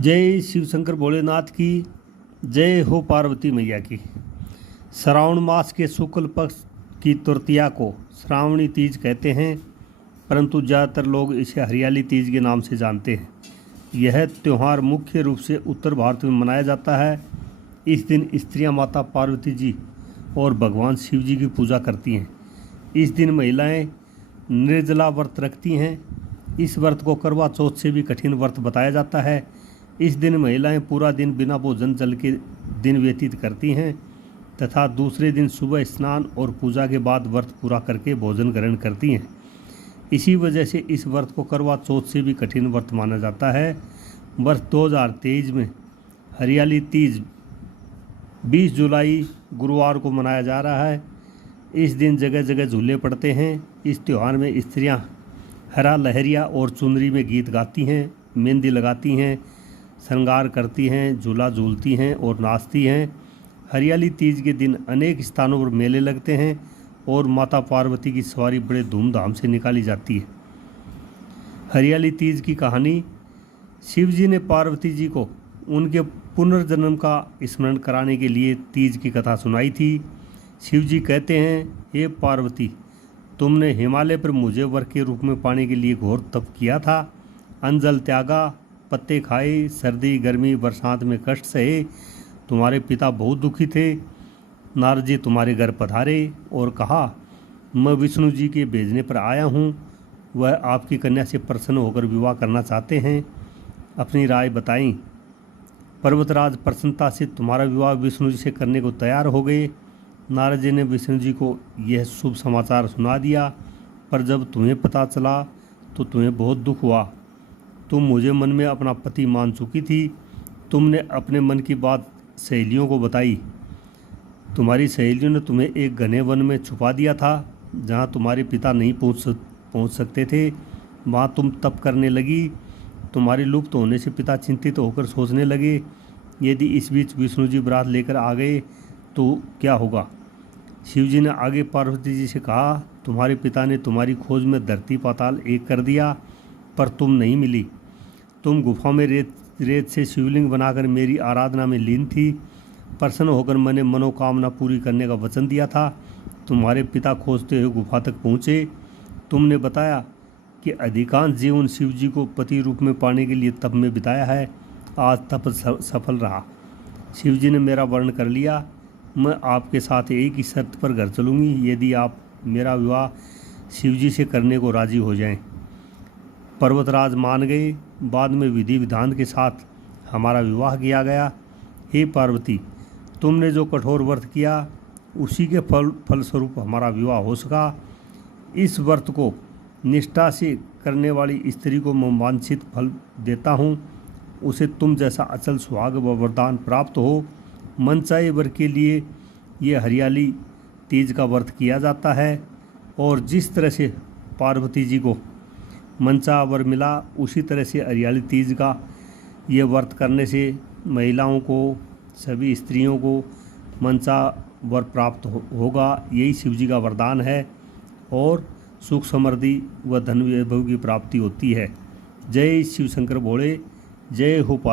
जय शिव शंकर भोलेनाथ की जय हो। पार्वती मैया की। श्रावण मास के शुक्ल पक्ष की तृतीया को श्रावणी तीज कहते हैं, परंतु ज़्यादातर लोग इसे हरियाली तीज के नाम से जानते हैं। यह त्यौहार मुख्य रूप से उत्तर भारत में मनाया जाता है। इस दिन स्त्रियां माता पार्वती जी और भगवान शिव जी की पूजा करती हैं। इस दिन महिलाएं निर्जला व्रत रखती हैं। इस व्रत को करवा चौथ से भी कठिन व्रत बताया जाता है। इस दिन महिलाएं पूरा दिन बिना भोजन जल के दिन व्यतीत करती हैं तथा दूसरे दिन सुबह स्नान और पूजा के बाद व्रत पूरा करके भोजन ग्रहण करती हैं। इसी वजह से इस व्रत को करवा चौथ से भी कठिन व्रत माना जाता है। वर्ष 2023 में हरियाली तीज 20 जुलाई गुरुवार को मनाया जा रहा है। इस दिन जगह जगह झूले पड़ते हैं। इस त्यौहार में स्त्रियां हरा लहरिया और चुनरी में गीत गाती हैं, मेहंदी लगाती हैं, श्रृंगार करती हैं, झूला झूलती हैं और नाचती हैं। हरियाली तीज के दिन अनेक स्थानों पर मेले लगते हैं और माता पार्वती की सवारी बड़े धूमधाम से निकाली जाती है। हरियाली तीज की कहानी। शिव जी ने पार्वती जी को उनके पुनर्जन्म का स्मरण कराने के लिए तीज की कथा सुनाई थी। शिव जी कहते हैं, हे पार्वती, तुमने हिमालय पर मुझे वर के रूप में पाने के लिए घोर तप किया था। अन्न जल त्यागा, पत्ते खाए, सर्दी गर्मी बरसात में कष्ट सहे। तुम्हारे पिता बहुत दुखी थे। नारद जी तुम्हारे घर पधारे और कहा, मैं विष्णु जी के भेजने पर आया हूँ। वह आपकी कन्या से प्रसन्न होकर विवाह करना चाहते हैं। अपनी राय बताई। पर्वतराज प्रसन्नता से तुम्हारा विवाह विष्णु जी से करने को तैयार हो गए। नारद जी ने विष्णु जी को यह शुभ समाचार सुना दिया, पर जब तुम्हें पता चला तो तुम्हें बहुत दुख हुआ। तुम मुझे मन में अपना पति मान चुकी थी। तुमने अपने मन की बात सहेलियों को बताई। तुम्हारी सहेलियों ने तुम्हें एक घने वन में छुपा दिया था, जहाँ तुम्हारे पिता नहीं पहुँच सकते थे। वहाँ तुम तप करने लगी। तुम्हारे लुप्त होने से पिता चिंतित होकर सोचने लगे, यदि इस बीच विष्णु जी बरात लेकर आ गए तो क्या होगा। शिव जी ने आगे पार्वती जी से कहा, तुम्हारे पिता ने तुम्हारी खोज में धरती पाताल एक कर दिया, पर तुम नहीं मिली। तुम गुफा में रेत से शिवलिंग बनाकर मेरी आराधना में लीन थी। प्रसन्न होकर मैंने मनोकामना पूरी करने का वचन दिया था। तुम्हारे पिता खोजते हुए गुफा तक पहुँचे। तुमने बताया कि अधिकांश जीवन शिव जी को पति रूप में पाने के लिए तप में बिताया है। आज तप सफल रहा। शिव जी ने मेरा वर्ण कर लिया। मैं आपके साथ एक ही शर्त पर घर चलूँगी, यदि आप मेरा विवाह शिव जी से करने को राजी हो जाएं। पर्वतराज मान गए। बाद में विधि विधान के साथ हमारा विवाह किया गया। हे पार्वती, तुमने जो कठोर व्रत किया उसी के फलस्वरूप हमारा विवाह हो सका। इस व्रत को निष्ठा से करने वाली स्त्री को मैं वांछित फल देता हूँ। उसे तुम जैसा अचल सुहाग व वरदान प्राप्त हो। मनचाहे वर के लिए ये हरियाली तीज का व्रत किया जाता है और जिस तरह से पार्वती जी को मनचाहा वर मिला, उसी तरह से हरियाली तीज का ये व्रत करने से महिलाओं को, सभी स्त्रियों को मनचाहा वर प्राप्त होगा। यही शिव जी का वरदान है और सुख समृद्धि व धन वैभव की प्राप्ति होती है। जय शिव शंकर भोले। जय हो पार्वती।